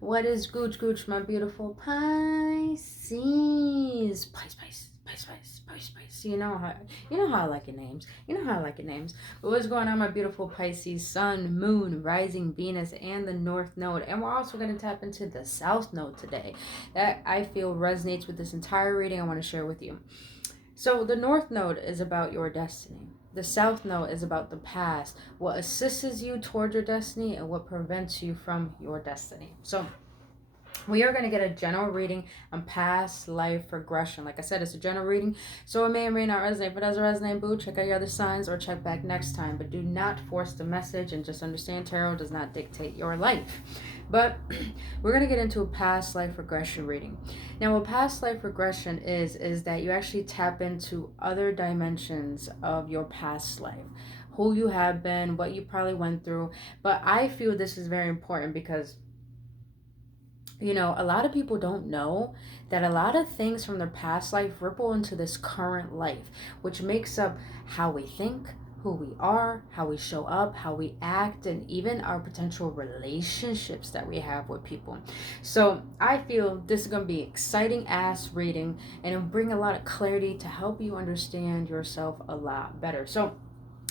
What is gooch gooch, my beautiful Pisces? Pisces. You know how I like your names. You know how I like your names. But what's going on, my beautiful Pisces? Sun, Moon, Rising, Venus, and the North Node. And we're also going to tap into the South Node today. That I feel resonates with this entire reading I want to share with you. So the North Node is about your destiny. The South Node is about the past, what assists you toward your destiny and what prevents you from your destiny. So we are going to get a general reading on past life regression. Like I said, it's a general reading, so it may or may not resonate. If it doesn't resonate, boo, check out your other signs or check back next time. But do not force the message, and just understand tarot does not dictate your life. But we're going to get into a past life regression reading. Now, what past life regression is that you actually tap into other dimensions of your past life. Who you have been, what you probably went through. But I feel this is very important because a lot of people don't know that a lot of things from their past life ripple into this current life, which makes up how we think, who we are, how we show up, how we act, and even our potential relationships that we have with people. So I feel this is going to be exciting ass reading, and it'll bring a lot of clarity to help you understand yourself a lot better. So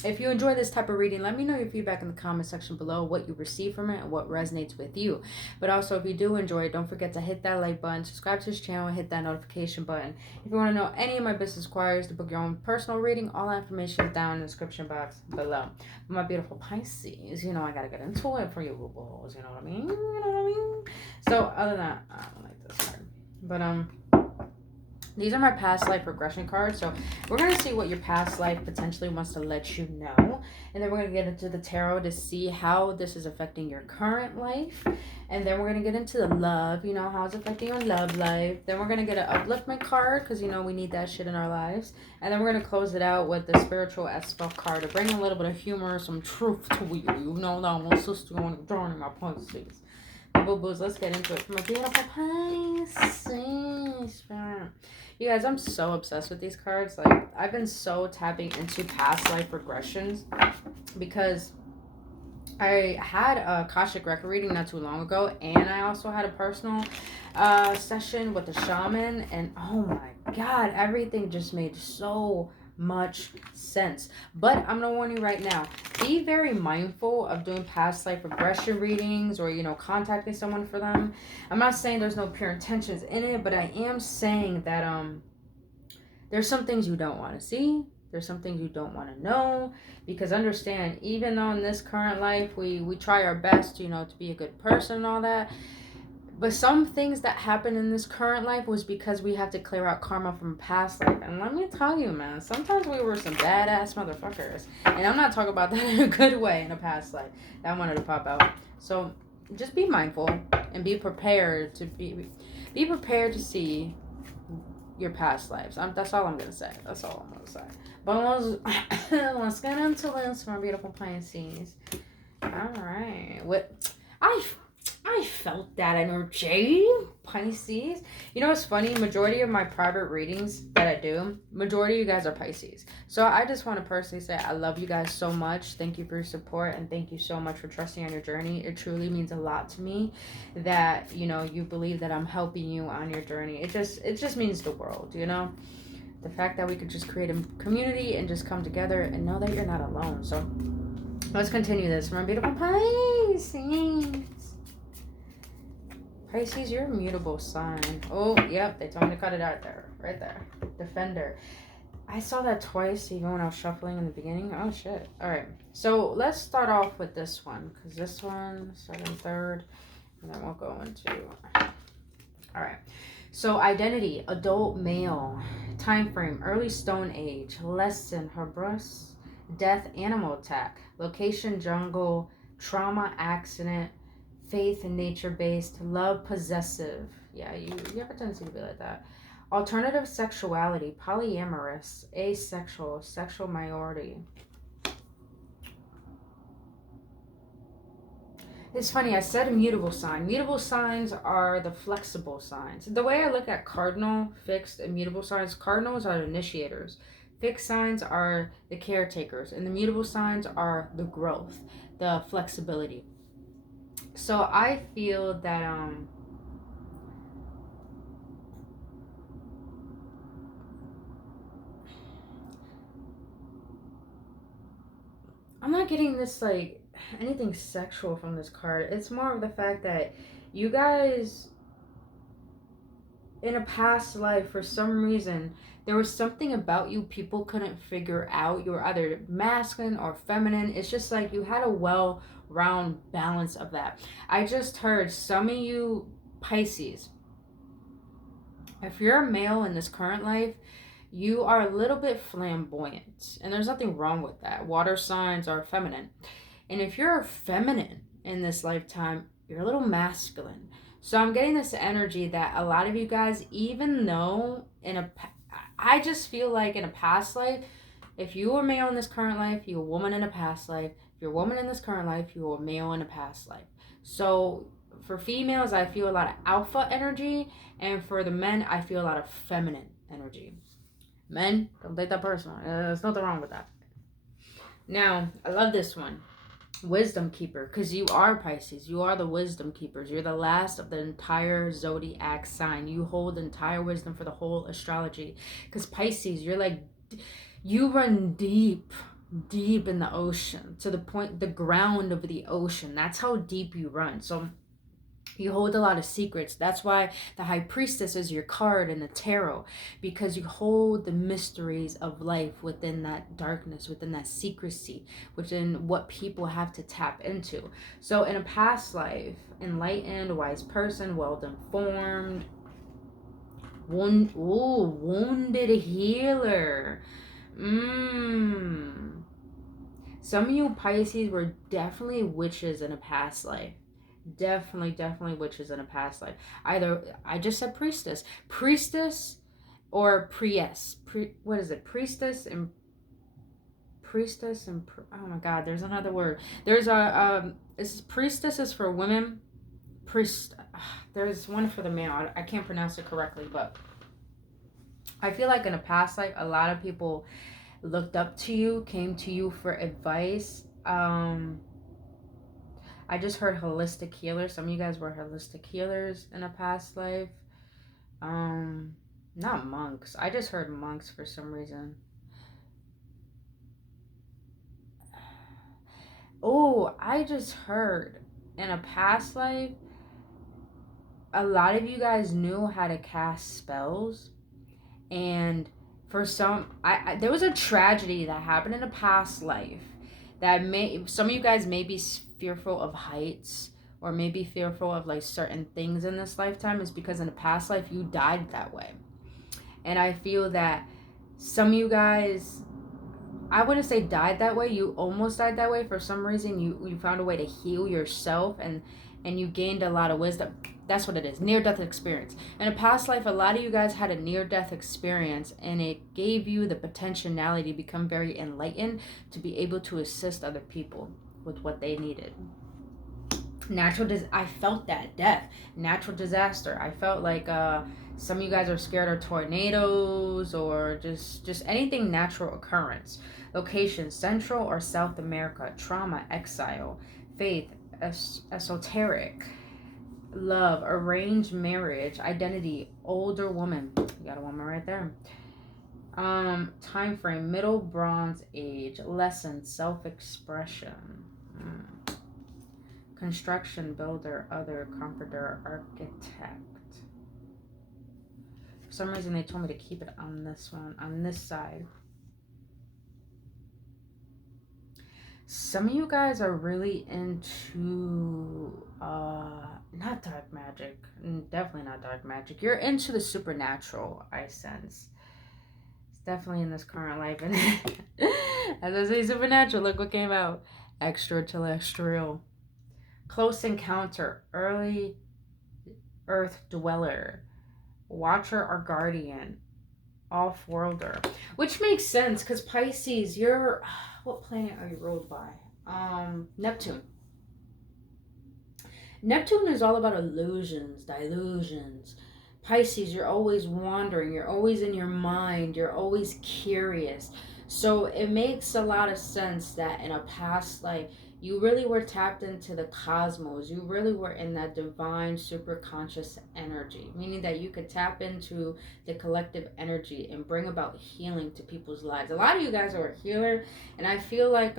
if you enjoy this type of reading, let me know your feedback in the comment section below, what you receive from it and what resonates with you. But also, if you do enjoy it, don't forget to hit that like button, subscribe to this channel, and hit that notification button. If you want to know any of my business inquiries to book your own personal reading, all that information is down in the description box below. My beautiful Pisces, I gotta get into it for you bulls, you know what I mean? So other than that, I don't like this card. But these are my past life regression cards. So we're going to see what your past life potentially wants to let you know. And then we're going to get into the tarot to see how this is affecting your current life. And then we're going to get into the love, how it's affecting your love life. Then we're going to get an upliftment card because, we need that shit in our lives. And then we're going to close it out with the spiritual aspect card to bring a little bit of humor, some truth to you. You know that my sister on the journey, my Pisces. Boo-boos, let's get into it. For my beautiful Pisces. You guys, I'm so obsessed with these cards. Like, I've been so tapping into past life regressions because I had a Akashic record reading not too long ago, and I also had a personal session with a shaman, and oh my god, everything just made so much sense. But I'm gonna warn you right now, be very mindful of doing past life regression readings or contacting someone for them. I'm not saying there's no pure intentions in it, but I am saying that there's some things you don't want to see, there's some things you don't want to know, because understand, even though in this current life we try our best to be a good person and all that, but some things that happen in this current life was because we have to clear out karma from past life. And let me tell you, man, sometimes we were some badass motherfuckers. And I'm not talking about that in a good way in a past life. That wanted to pop out. So just be mindful and be prepared to be prepared to see your past lives. That's all I'm going to say. That's all I'm going to say. But let's get into this, my beautiful Pisces. All right. I felt that energy, Pisces. It's funny, majority of my private readings that I do, majority of you guys are Pisces. So I just want to personally say I love you guys so much. Thank you for your support, and thank you so much for trusting on your journey. It truly means a lot to me that, you believe that I'm helping you on your journey. It just means the world, The fact that we could just create a community and just come together and know that you're not alone. So let's continue this. My beautiful Pisces. Pisces, you're a mutable sign. Oh, yep, they told me to cut it out there. Right there. Defender. I saw that twice, even when I was shuffling in the beginning. Oh, shit. Alright, so let's start off with this one. Because this one, second, third, and then we'll go into... Alright. So, identity, adult male. Time frame, early Stone Age. Lesson, Herbrus. Death, animal attack. Location, jungle. Trauma, accident. Faith and nature-based, love, possessive. Yeah, you have a tendency to be like that. Alternative sexuality, polyamorous, asexual, sexual minority. It's funny, I said immutable sign. Mutable signs are the flexible signs. The way I look at cardinal, fixed, immutable signs, cardinals are the initiators. Fixed signs are the caretakers. And the mutable signs are the growth, the flexibility. So I feel that I'm not getting this like anything sexual from this card. It's more of the fact that you guys in a past life, for some reason, there was something about you people couldn't figure out. You were either masculine or feminine. It's just like you had a well round balance of that. I just heard some of you Pisces, if you're a male in this current life, you are a little bit flamboyant. And there's nothing wrong with that. Water signs are feminine. And if you're feminine in this lifetime, you're a little masculine. So I'm getting this energy that a lot of you guys, even though I just feel like in a past life, if you were male in this current life, you were a woman in a past life. If you're a woman in this current life, you were a male in a past life. So for females, I feel a lot of alpha energy. And for the men, I feel a lot of feminine energy. Men, don't take that personal. There's nothing wrong with that. Now, I love this one. Wisdom keeper, because you are Pisces. You are the wisdom keepers. You're the last of the entire zodiac sign. You hold entire wisdom for the whole astrology. Because Pisces, you're like, you run deep in the ocean, to the point, the ground of the ocean. That's how deep you run. So you hold a lot of secrets. That's why the High Priestess is your card in the tarot, because you hold the mysteries of life within that darkness, within that secrecy, within what people have to tap into. So in a past life, enlightened, wise person, well informed, wounded healer. Some of you Pisces were definitely witches in a past life. Definitely witches in a past life. Either, I just said priestess or priest. What is it? Priestess and oh my god, there's another word. There's a priestess is for women. There's one for the male. I can't pronounce it correctly, but I feel like in a past life, a lot of people looked up to you, came to you for advice. I just heard holistic healers. Some of you guys were holistic healers in a past life. Not monks. I just heard monks for some reason. Oh, I just heard in a past life, a lot of you guys knew how to cast spells. And for some, there was a tragedy that happened in a past life that some of you guys may be fearful of heights, or maybe fearful of like certain things in this lifetime, is because in a past life you died that way. And I feel that some of you guys, I wouldn't say died that way, you almost died that way. For some reason you found a way to heal yourself, and you gained a lot of wisdom. That's what it is, near-death experience. In a past life, a lot of you guys had a near-death experience, and it gave you the potentiality to become very enlightened, to be able to assist other people with what they needed. I felt that death, natural disaster. I felt like some of you guys are scared of tornadoes, or just anything natural occurrence. Location, Central or South America. Trauma, exile, faith, esoteric, love, arranged marriage, identity, older woman. You got a woman right there. Time frame, middle bronze age, lesson, self-expression. Construction, builder, other, comforter, architect. For some reason they told me to keep it on this one, on this side. Some of you guys are really into not dark magic. Definitely not dark magic. You're into the supernatural, I sense. It's definitely in this current life. And as I say supernatural, look what came out. Extraterrestrial. Close encounter. Early earth dweller. Watcher or guardian. Off-worlder. Which makes sense, because Pisces, you're... What planet are you ruled by? Neptune. Neptune is all about illusions, delusions. Pisces, you're always wandering. You're always in your mind. You're always curious. So it makes a lot of sense that in a past life, You really were tapped into the cosmos. You really were in that divine super conscious energy, meaning that you could tap into the collective energy and bring about healing to people's lives. A lot of you guys are a healer, and I feel like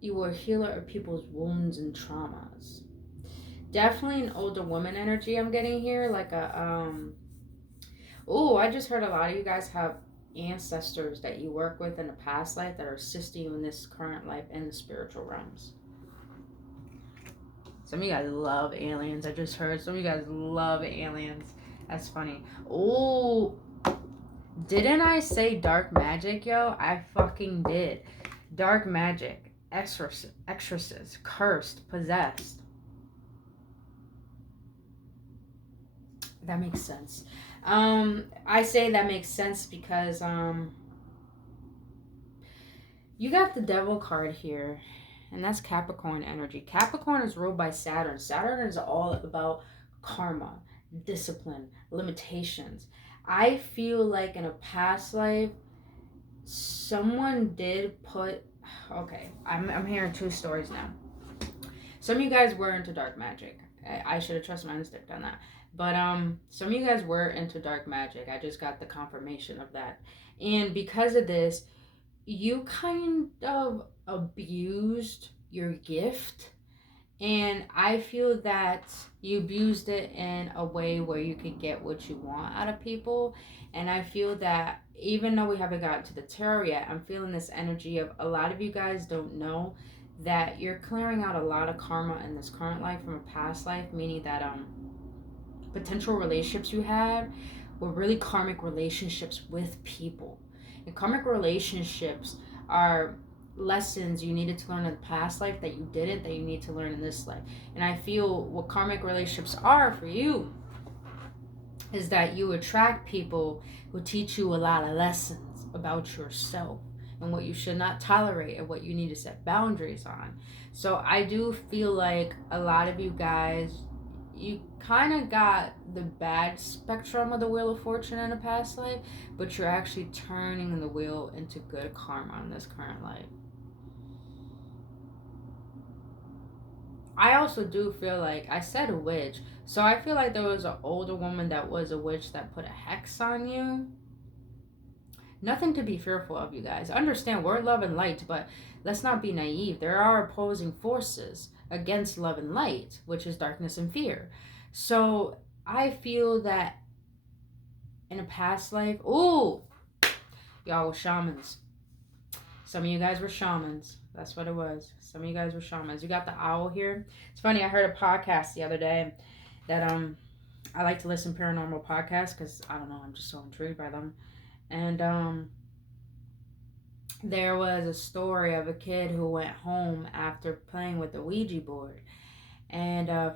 you were a healer of people's wounds and traumas. Definitely an older woman energy I'm getting here, like a oh, I just heard a lot of you guys have ancestors that you work with in a past life that are assisting you in this current life in the spiritual realms. Some of you guys love aliens. I just heard some of you guys love aliens. That's funny. Oh, didn't I say dark magic, yo? I fucking did. Dark magic, exorcist, cursed, possessed. That makes sense. I say that makes sense because you got the devil card here, and that's Capricorn energy. Capricorn is ruled by Saturn. Saturn is all about karma, discipline, limitations. I feel like in a past life, someone did put. Okay, I'm hearing two stories now. Some of you guys were into dark magic. I should have trusted my instinct on that. But some of you guys were into dark magic. I just got the confirmation of that. And because of this, you kind of abused your gift. And I feel that you abused it in a way where you could get what you want out of people. And I feel that even though we haven't gotten to the tarot yet, I'm feeling this energy of a lot of you guys don't know that you're clearing out a lot of karma in this current life from a past life, meaning that potential relationships you had were really karmic relationships with people. And karmic relationships are lessons you needed to learn in the past life that you didn't, that you need to learn in this life. And I feel what karmic relationships are for you is that you attract people who teach you a lot of lessons about yourself and what you should not tolerate and what you need to set boundaries on. So I do feel like a lot of you guys, you kind of got the bad spectrum of the Wheel of Fortune in a past life, but you're actually turning the wheel into good karma in this current life. I also do feel like, I said a witch, so I feel like there was an older woman that was a witch that put a hex on you. Nothing to be fearful of, you guys. Understand, we're love and light, but let's not be naive. There are opposing forces against love and light, which is darkness and fear. So I feel that in a past life, ooh, y'all were shamans. Some of you guys were shamans. That's what it was. Some of you guys were shamans. You got the owl here. It's funny, I heard a podcast the other day that I like to listen to paranormal podcasts because I don't know, I'm just so intrigued by them. And there was a story of a kid who went home after playing with the Ouija board, and there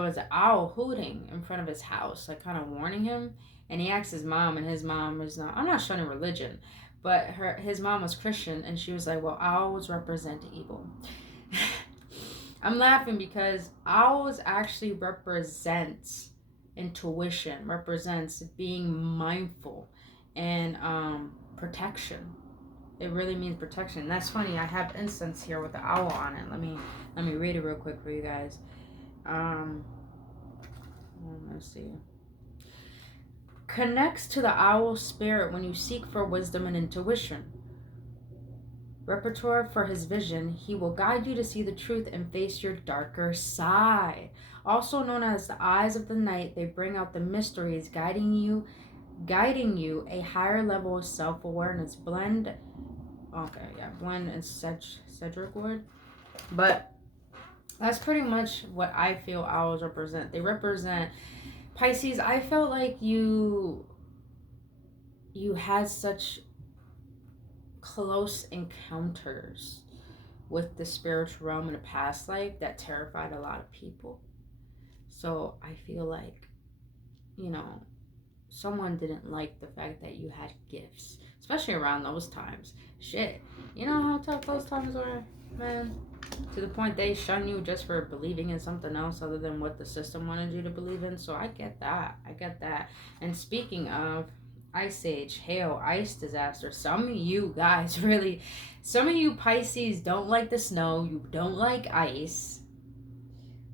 was an owl hooting in front of his house, like kind of warning him. And he asked his mom, and his mom was not, I'm not shunning religion, but his mom was Christian, and she was like, well, owls represent evil. I'm laughing because owls actually represents intuition, represents being mindful and protection. It really means protection. That's funny. I have incense here with the owl on it. Let me read it real quick for you guys. Let's see. Connects to the owl spirit when you seek for wisdom and intuition. Repertoire for his vision, he will guide you to see the truth and face your darker side. Also known as the eyes of the night, they bring out the mysteries, guiding you a higher level of self-awareness. Blend and cedric wood. But that's pretty much what I feel owls represent. They represent Pisces. I felt like you had such close encounters with the spiritual realm in a past life that terrified a lot of people. So I feel like, someone didn't like the fact that you had gifts, especially around those times. Shit, you know how tough those times were, man? To the point they shun you just for believing in something else other than what the system wanted you to believe in. So I get that. And speaking of, ice age, hail, ice disaster. Some of you guys really, some of you Pisces don't like the snow. You don't like ice.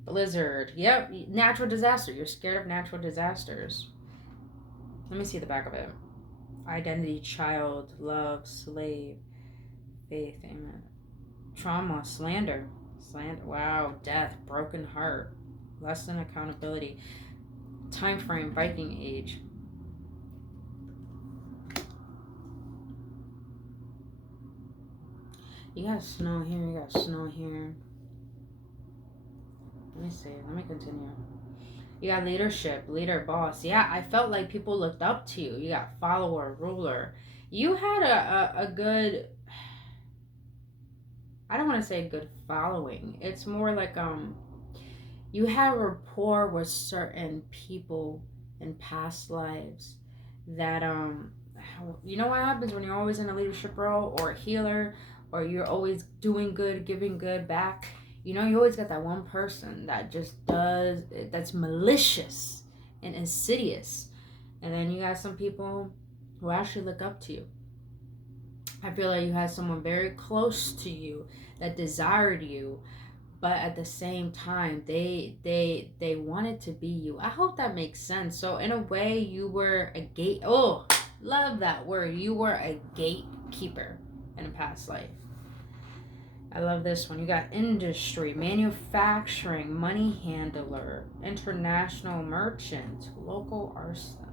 Blizzard. Yep, natural disaster. You're scared of natural disasters. Let me see the back of it. Identity, child, love, slave, faith, amen. Trauma, slander. Slander. Wow, death, broken heart, less than accountability. Time frame, Viking age. You got snow here, you got snow here. Let me see, let me continue. You got leadership, leader, boss. Yeah, I felt like people looked up to you. You got follower, ruler. You had a good, I don't want to say good following. It's more like you have rapport with certain people in past lives that you know what happens when you're always in a leadership role or a healer, or you're always doing good, giving good back. You know, you always got that one person that just does, that's malicious and insidious. And then you got some people who actually look up to you. I feel like you had someone very close to you that desired you, but at the same time they wanted to be you. I hope that makes sense. So in a way, you were a gate. Oh, love that word. You were a gatekeeper in a past life. I love this one. You got industry, manufacturing, money handler, international merchant, local arson.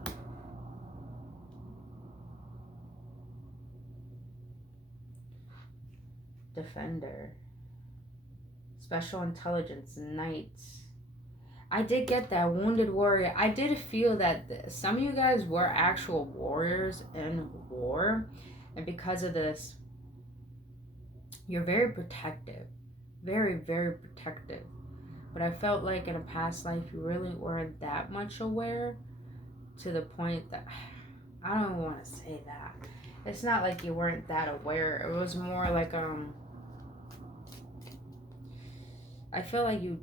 Defender, special intelligence, knight. I did get that wounded warrior. I did feel that some of you guys were actual warriors in war, and because of this, you're very protective, very, very protective. But I felt like in a past life, you really weren't that much aware, to the point that I don't want to say that. It's not like you weren't that aware. It was more like I feel like you,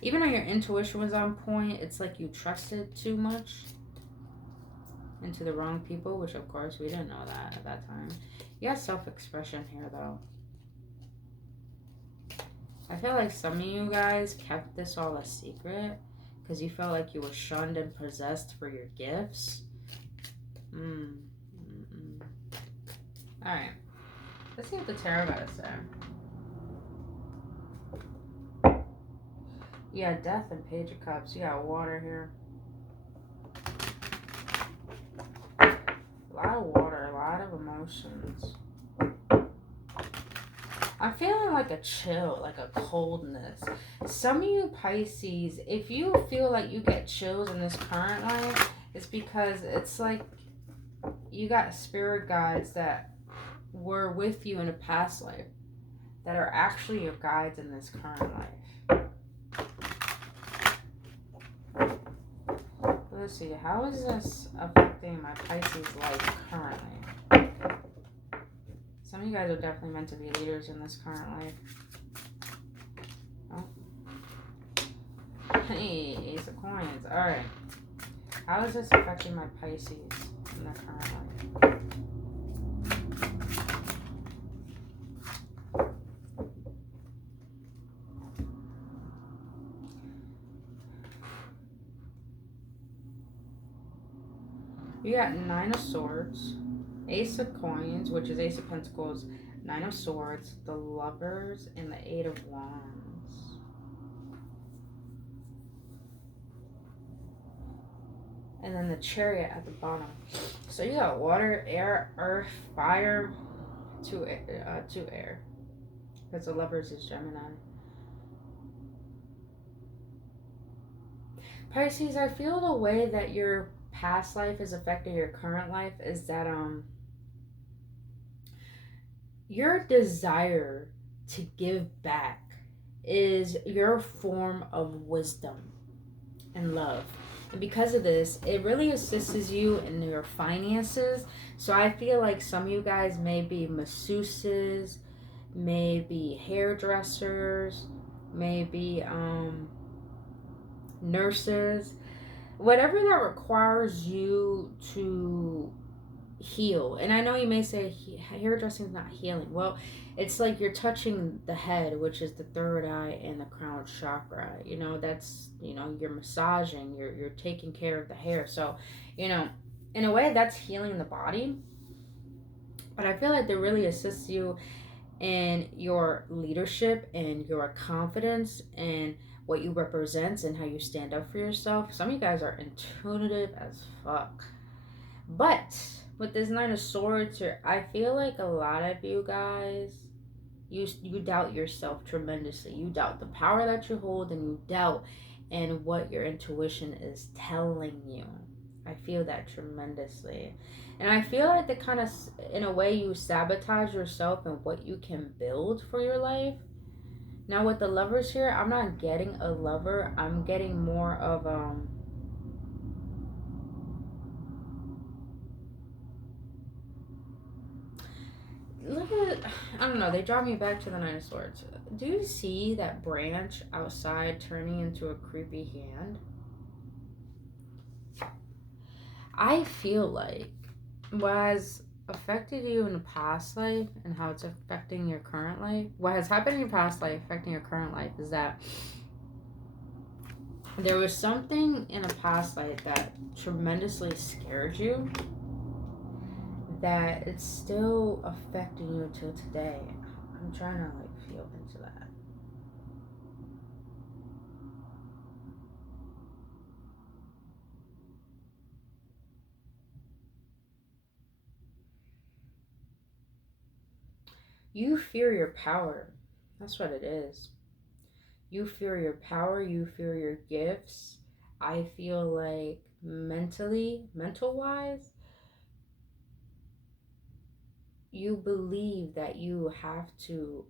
even though your intuition was on point, it's like you trusted too much into the wrong people, which of course we didn't know that at that time. You got self-expression here though. I feel like some of you guys kept this all a secret because you felt like you were shunned and possessed for your gifts. Alright. Let's see what the tarot got to say. You got death and page of cups. You got water here. A lot of water, a lot of emotions. I'm feeling like a chill, like a coldness. Some of you Pisces, if you feel like you get chills in this current life, it's because it's like you got spirit guides that were with you in a past life that are actually your guides in this current life. Let's see, how is this affecting my Pisces life currently? Some of you guys are definitely meant to be leaders in this current life. Oh. Hey, Ace of Coins. Alright. How is this affecting my Pisces in the current life? You got Nine of Swords, Ace of Coins, which is Ace of Pentacles, Nine of Swords, the Lovers, and the Eight of Wands. And then the Chariot at the bottom. So you got water, air, earth, fire, two air. Because the Lovers is Gemini. Pisces, I feel the way that your past life is affecting your current life is that your desire to give back is your form of wisdom and love. And because of this, it really assists you in your finances. So I feel like some of you guys may be masseuses, maybe hairdressers, maybe nurses. whatever that requires you to heal. And I know you may say hairdressing is not healing. Well, it's like you're touching the head, which is the third eye and the crown chakra. That's, you're massaging, you're taking care of the hair. So, in a way that's healing the body. But I feel like they really assist you in your leadership and your confidence and what you represent and how you stand up for yourself. Some of you guys are intuitive as fuck. But with this Nine of Swords here, I feel like a lot of you guys, you doubt yourself tremendously. You doubt the power that you hold, and you doubt in what your intuition is telling you. I feel that tremendously. And I feel like the kind of, in a way, you sabotage yourself and what you can build for your life. Now with the Lovers here, I'm not getting a lover. I'm getting more of look at, I don't know, they draw me back to the Nine of Swords. Do you see that branch outside turning into a creepy hand? I feel like what has affected you in the past life and how it's affecting your current life, what has happened in your past life affecting your current life, is that there was something in a past life that tremendously scared you, that it's still affecting you till today. I'm trying to feel into that. You fear your power. That's what it is. You fear your power, you fear your gifts. I feel like mental wise, you believe that you have to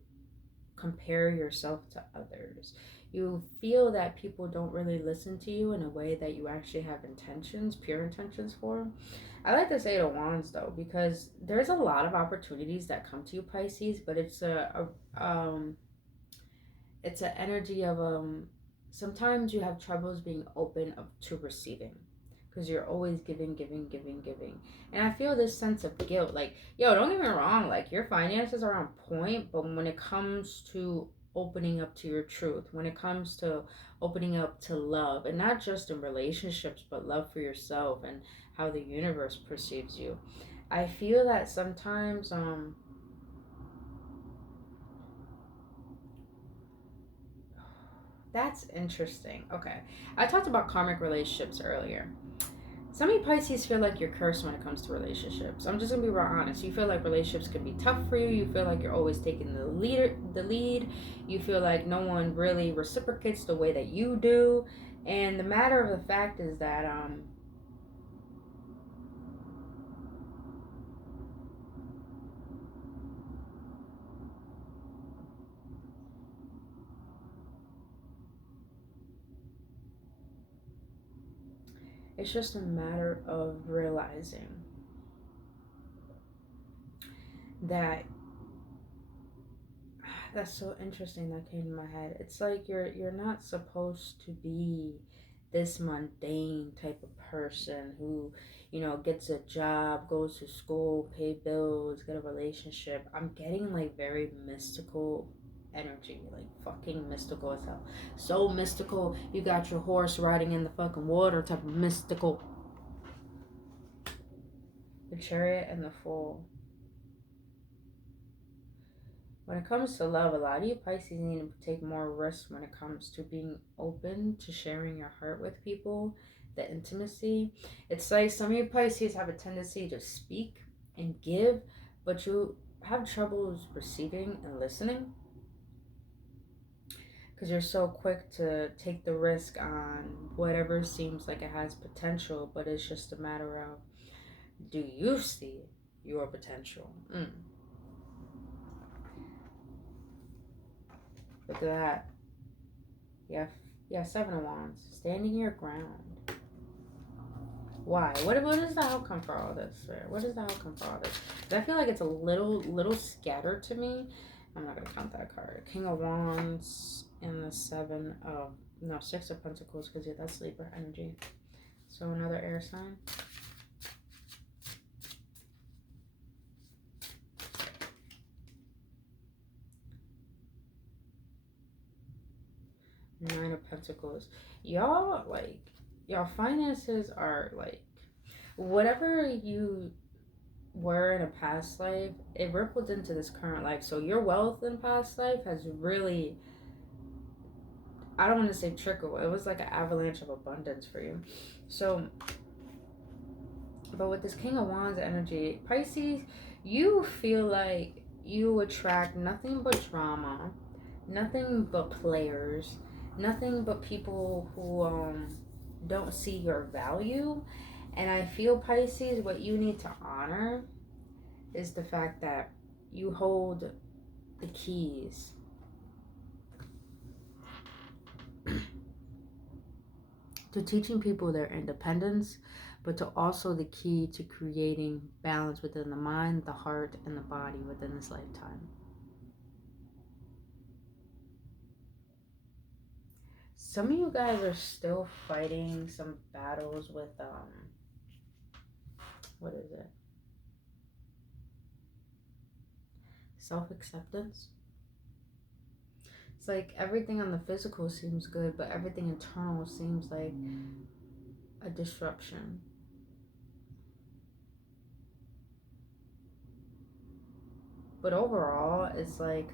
compare yourself to others. You feel that people don't really listen to you in a way that you actually have intentions, pure intentions for. I like to say to Wands though, because there's a lot of opportunities that come to you, Pisces, but it's an energy of sometimes you have troubles being open up to receiving, because you're always giving, and I feel this sense of guilt. Like, yo, don't get me wrong, like your finances are on point, but when it comes to opening up to your truth, when it comes to opening up to love, and not just in relationships but love for yourself and how the universe perceives you, I feel that sometimes that's interesting. Okay. I talked about karmic relationships earlier. Some of you Pisces feel like you're cursed when it comes to relationships. I'm just gonna be real honest. You feel like relationships can be tough for you. You feel like you're always taking the lead. You feel like no one really reciprocates the way that you do. And the matter of the fact is that it's just a matter of realizing that that's so interesting that came to my head. It's like you're not supposed to be this mundane type of person who, gets a job, goes to school, pay bills, get a relationship. I'm getting very mystical energy, like fucking mystical as hell. So mystical, you got your horse riding in the fucking water type of mystical. The Chariot and the Fool. When it comes to love, a lot of you Pisces need to take more risks when it comes to being open to sharing your heart with people, the intimacy. It's like some of you Pisces have a tendency to speak and give, but you have troubles receiving and listening because you're so quick to take the risk on whatever seems like it has potential, but it's just a matter of, do you see your potential? Look at that. Yeah, Seven of Wands. Standing your ground. Why? What is the outcome for all this? What is the outcome for all this? 'Cause I feel like it's a little scattered to me. I'm not gonna count that card. King of Wands and the Six of Pentacles, because that's Libra energy. So another air sign. Nine of Pentacles. Y'all, like, y'all finances are, like, whatever you were in a past life, it rippled into this current life. So your wealth in past life has really, I don't want to say trickle. It was like an avalanche of abundance for you. So, but with this King of Wands energy, Pisces, you feel like you attract nothing but drama, nothing but players, nothing but people who don't see your value. And I feel, Pisces, what you need to honor is the fact that you hold the keys to teaching people their independence, but to also the key to creating balance within the mind, the heart, and the body within this lifetime. Some of you guys are still fighting some battles with what is it? Self-acceptance. It's like everything on the physical seems good, but everything internal seems like a disruption. But overall, it's like,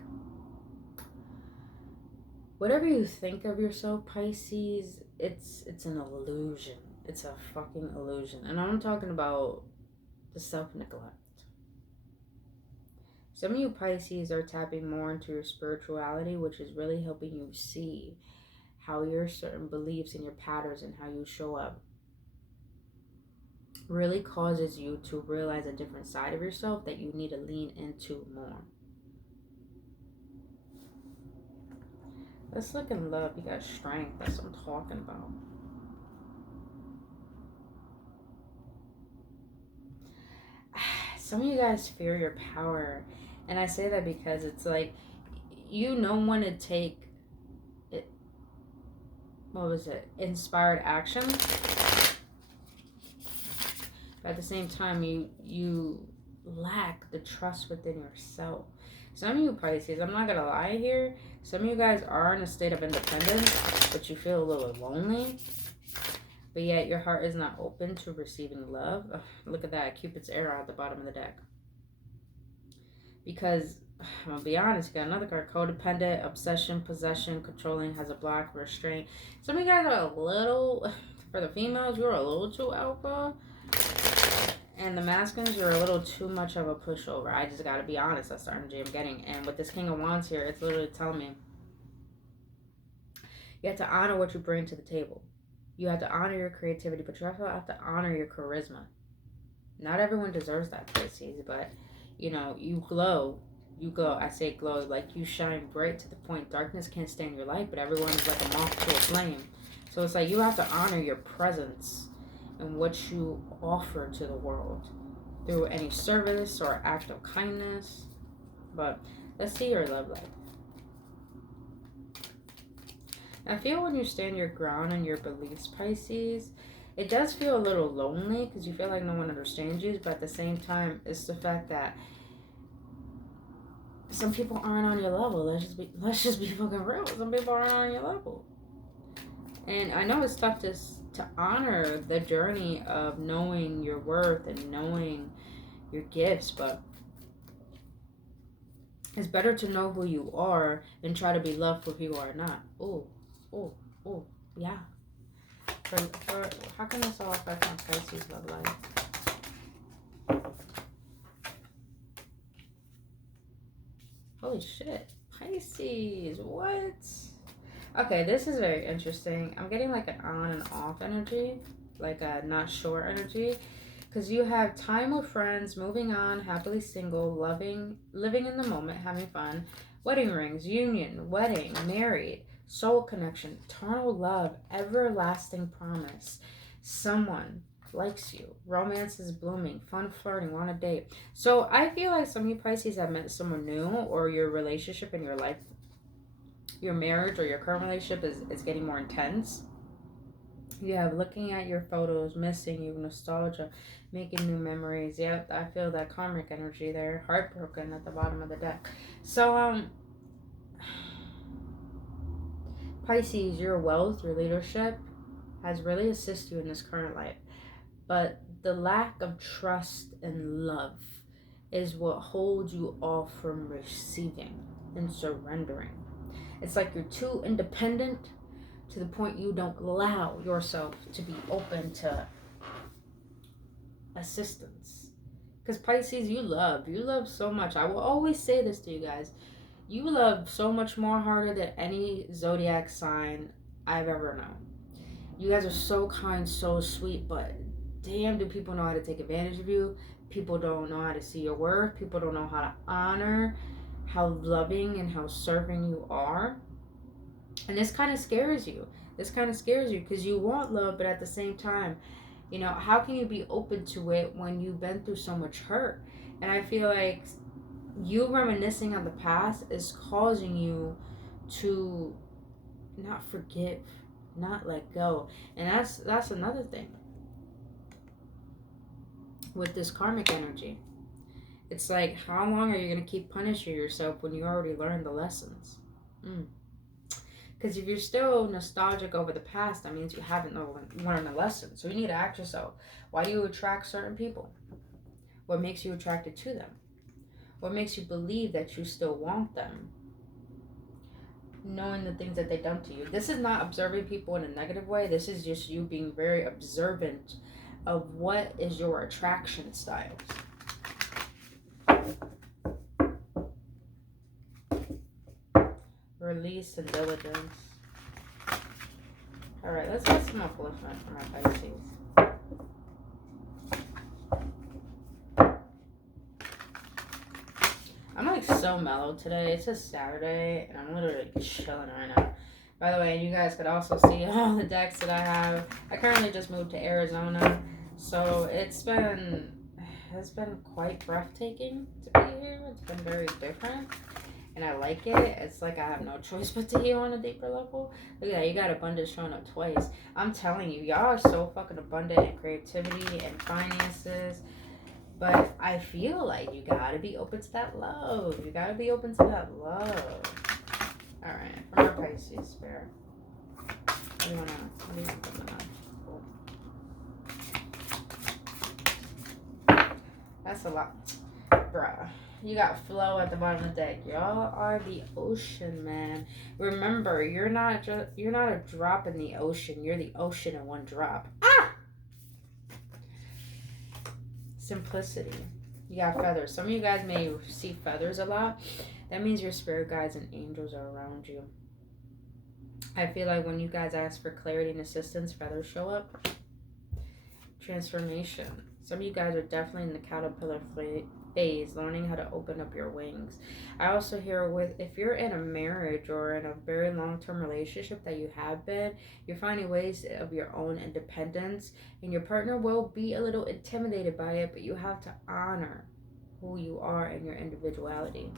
whatever you think of yourself, Pisces, it's an illusion. It's a fucking illusion. And I'm talking about the self-neglect. Some of you Pisces are tapping more into your spirituality, which is really helping you see how your certain beliefs and your patterns and how you show up really causes you to realize a different side of yourself that you need to lean into more. Let's look in love. You got strength. That's what I'm talking about. Some of you guys fear your power. And I say that because it's like, you don't want to take it, what was it? Inspired action. But at the same time, you lack the trust within yourself. Some of you Pisces, I'm not gonna lie here, some of you guys are in a state of independence, but you feel a little lonely, but yet your heart is not open to receiving love. Ugh, look at that, Cupid's arrow at the bottom of the deck. Because, I'm gonna be honest, you got another card, codependent, obsession, possession, controlling, has a block, restraint. Some of you guys are a little, for the females, you're a little too alpha. And the masculines, you're a little too much of a pushover. I just gotta be honest, that's the energy I'm getting. And with this King of Wands here, it's literally telling me you have to honor what you bring to the table. You have to honor your creativity, but you also have to honor your charisma. Not everyone deserves that, Pisces, but you know, you glow. You glow. I say glow, like you shine bright to the point darkness can't stand your light, but everyone is like a moth to a flame. So it's like you have to honor your presence and what you offer to the world through any service or act of kindness. But let's see your love life. I feel when you stand your ground and your beliefs, Pisces, it does feel a little lonely because you feel like no one understands you, but at the same time, it's the fact that some people aren't on your level. Let's just be fucking real. Some people aren't on your level. And I know it's tough to honor the journey of knowing your worth and knowing your gifts, but it's better to know who you are than try to be loved for who you are not. Oh, yeah. For how can this all affect my Pisces love life? Holy shit, Pisces, what? Okay, this is very interesting. I'm getting like an on and off energy, like a not sure energy. Because you have time with friends, moving on, happily single, loving, living in the moment, having fun, wedding rings, union, wedding, married, soul connection, eternal love, everlasting promise. Someone likes you. Romance is blooming, fun flirting, want a date. So I feel like some of you Pisces have met someone new, or your relationship in your life, your marriage or your current relationship is getting more intense. You have looking at your photos, missing you, nostalgia, making new memories. Yep, I feel that karmic energy there. Heartbroken at the bottom of the deck. So, Pisces, your wealth, your leadership has really assisted you in this current life. But the lack of trust and love is what holds you off from receiving and surrendering. It's like you're too independent to the point you don't allow yourself to be open to assistance. Because Pisces, you love so much. I will always say this to you guys. You love so much more harder than any zodiac sign I've ever known. You guys are so kind, so sweet, but damn, do people know how to take advantage of you? People don't know how to see your worth. People don't know how to honor how loving and how serving you are. And this kind of scares you. This kind of scares you because you want love, but at the same time, you know, how can you be open to it when you've been through so much hurt? And I feel like you reminiscing on the past is causing you to not forgive, not let go. And that's another thing with this karmic energy. It's like, how long are you going to keep punishing yourself when you already learned the lessons? Because if you're still nostalgic over the past, that means you haven't learned the lesson. So you need to ask yourself, why do you attract certain people? What makes you attracted to them? What makes you believe that you still want them? Knowing the things that they've done to you. This is not observing people in a negative way. This is just you being very observant of what is your attraction styles. Release and diligence. Alright, let's get some upliftment from our Pisces. I'm like so mellow today. It's a Saturday and I'm literally chilling right now. By the way, you guys could also see all the decks that I have. I currently just moved to Arizona, so it's been quite breathtaking to be here. It's been very different, and I like it. It's like I have no choice but to heal on a deeper level. Look at that, you got abundance showing up twice. I'm telling you, y'all are so fucking abundant in creativity and finances. But I feel like you gotta be open to that love. You gotta be open to that love. Alright, from our Pisces spirit. What do you wanna That's a lot. Bruh. You got flow at the bottom of the deck. Y'all are the ocean, man. Remember, you're not a drop in the ocean. You're the ocean in one drop. Simplicity. You got feathers. Some of you guys may see feathers a lot. That means your spirit guides and angels are around you. I feel like when you guys ask for clarity and assistance, feathers show up. Transformation. Some of you guys are definitely in the caterpillar phase, learning how to open up your wings. I also hear if you're in a marriage or in a very long-term relationship that you have been, you're finding ways of your own independence, and your partner will be a little intimidated by it, but you have to honor who you are and your individuality.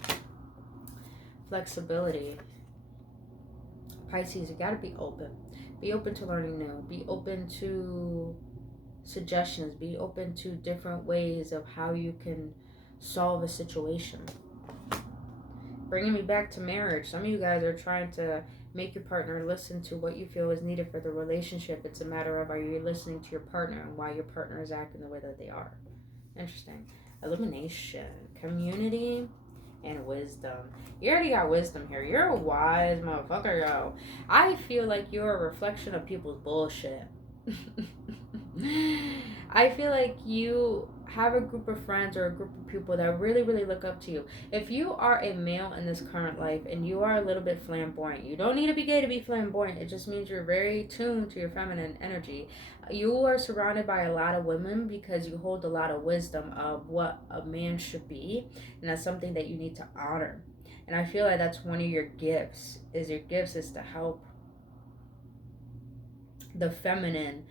Flexibility. Pisces, you got to be open. Be open to learning new. Be open to suggestions. Be open to different ways of how you can solve a situation. Bringing me back to marriage. Some of you guys are trying to make your partner listen to what you feel is needed for the relationship. It's a matter of, are you listening to your partner and why your partner is acting the way that they are. Interesting. Illumination. Community and wisdom. You already got wisdom here. You're a wise motherfucker, yo. I feel like you're a reflection of people's bullshit. I feel like you have a group of friends or a group of people that really, really look up to you. If you are a male in this current life and you are a little bit flamboyant, you don't need to be gay to be flamboyant. It just means you're very tuned to your feminine energy. You are surrounded by a lot of women because you hold a lot of wisdom of what a man should be, and that's something that you need to honor. And I feel like that's one of your gifts. Is to help the feminine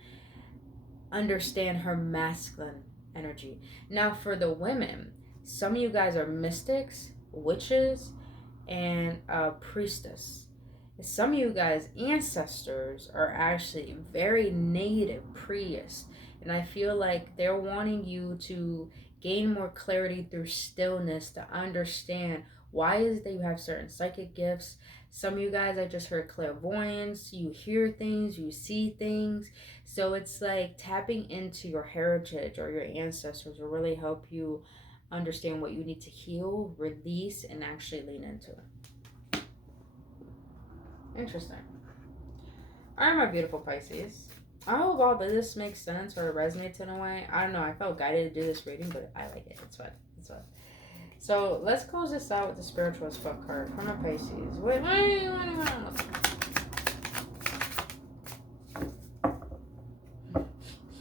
understand her masculine energy. Now for the women, some of you guys are mystics, witches, and a priestess. Some of you guys' ancestors are actually very native priests, and I feel like they're wanting you to gain more clarity through stillness to understand why is it that you have certain psychic gifts. Some of you guys, I just heard clairvoyance. You hear things, you see things. So it's like tapping into your heritage or your ancestors will really help you understand what you need to heal, release, and actually lean into. Interesting. All right, my beautiful Pisces. I hope all of this makes sense or resonates in a way. I don't know. I felt guided to do this reading, but I like it. It's fun. It's fun. So let's close this out with the spiritual as fuck card from my Pisces. Wait.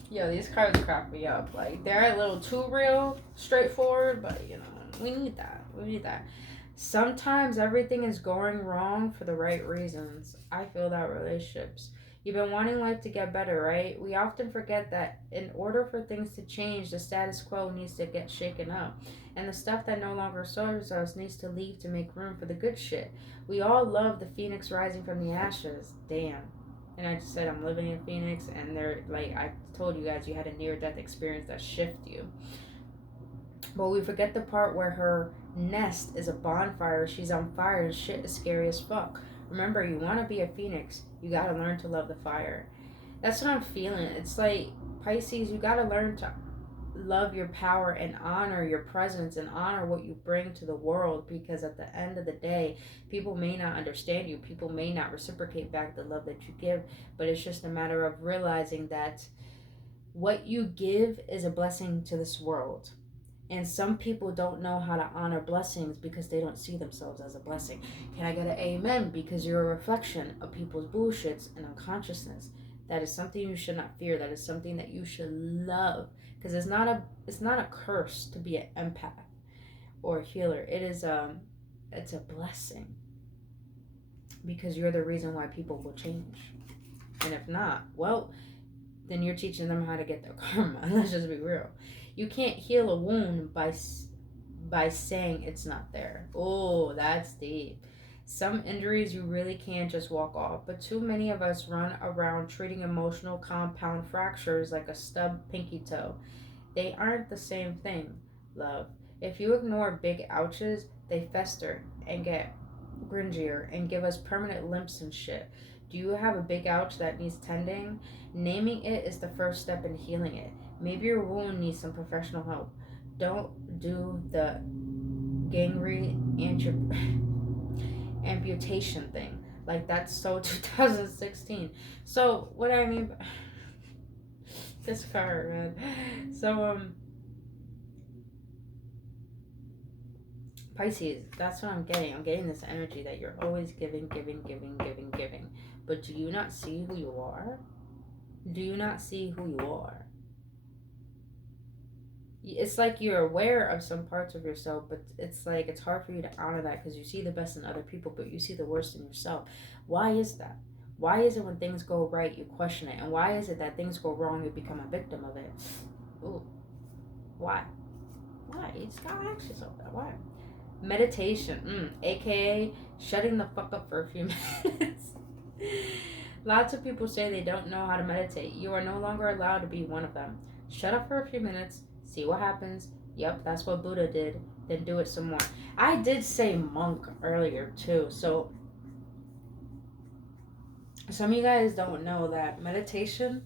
Yo, these cards crack me up. Like, they're a little too real, straightforward, but you know, we need that. We need that. Sometimes everything is going wrong for the right reasons. I feel that relationships. You've been wanting life to get better, right? We often forget that in order for things to change, the status quo needs to get shaken up. And the stuff that no longer serves us needs to leave to make room for the good shit. We all love the phoenix rising from the ashes. Damn. And I just said I'm living in Phoenix, and they're like, I told you guys you had a near death experience that shifted you. But we forget the part where her nest is a bonfire, she's on fire, and shit is scary as fuck. Remember, you want to be a phoenix, you gotta learn to love the fire. That's what I'm feeling. It's like, Pisces, you gotta learn to love your power and honor your presence and honor what you bring to the world, because at the end of the day, people may not understand you, people may not reciprocate back the love that you give, but it's just a matter of realizing that what you give is a blessing to this world. And some people don't know how to honor blessings because they don't see themselves as a blessing. Can I get an amen? Because you're a reflection of people's bullshits and unconsciousness. That is something you should not fear. That is something that you should love. Because it's not a curse to be an empath or a healer. It's a blessing. Because you're the reason why people will change. And if not, well, then you're teaching them how to get their karma. Let's just be real. You can't heal a wound by saying it's not there. Oh, that's deep. Some injuries you really can't just walk off, but too many of us run around treating emotional compound fractures like a stubbed pinky toe. They aren't the same thing, love. If you ignore big ouches, they fester and get gringier and give us permanent limps and shit. Do you have a big ouch that needs tending? Naming it is the first step in healing it. Maybe your wound needs some professional help. Don't do the gangrene amputation thing. Like, that's so 2016. So what I mean by this card, man. So Pisces, that's what I'm getting. I'm getting this energy that you're always giving. But do you not see who you are? Do you not see who you are? It's like you're aware of some parts of yourself, but it's like it's hard for you to honor that because you see the best in other people, but you see the worst in yourself. Why is that? Why is it when things go right, you question it? And why is it that things go wrong, you become a victim of it? Ooh. Why? You just gotta ask yourself that. Why? Meditation, aka shutting the fuck up for a few minutes. Lots of people say they don't know how to meditate. You are no longer allowed to be one of them. Shut up for a few minutes, see what happens. Yep, that's what Buddha did. Then do it some more. I did say monk earlier too, so some of you guys don't know that meditation,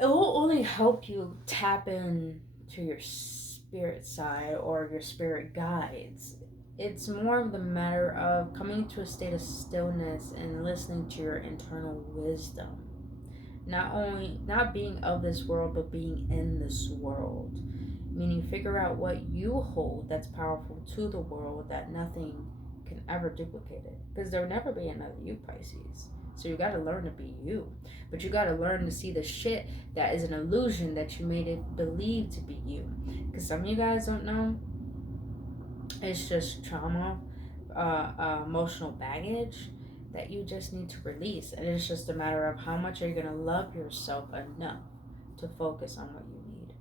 it will only help you tap in to your spirit side or your spirit guides. It's more of the matter of coming to a state of stillness and listening to your internal wisdom. Not being of this world, but being in this world. Meaning figure out what you hold that's powerful to the world that nothing can ever duplicate it. Because there will never be another you, Pisces. So you got to learn to be you. But you got to learn to see the shit that is an illusion that you made it believe to be you. Because some of you guys don't know, it's just trauma, emotional baggage that you just need to release. And it's just a matter of how much are you going to love yourself enough to focus on what you need.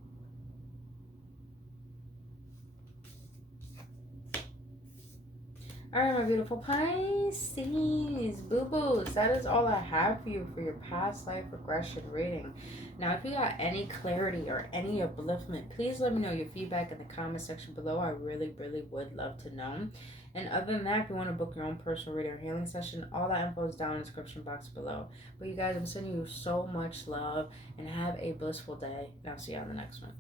All right, my beautiful Pisces, boo-boos, that is all I have for you for your past life regression reading. Now, if you got any clarity or any upliftment, please let me know your feedback in the comment section below. I really, really would love to know. And other than that, if you want to book your own personal reading or healing session, all that info is down in the description box below. But you guys, I'm sending you so much love and have a blissful day. And I'll see you on the next one.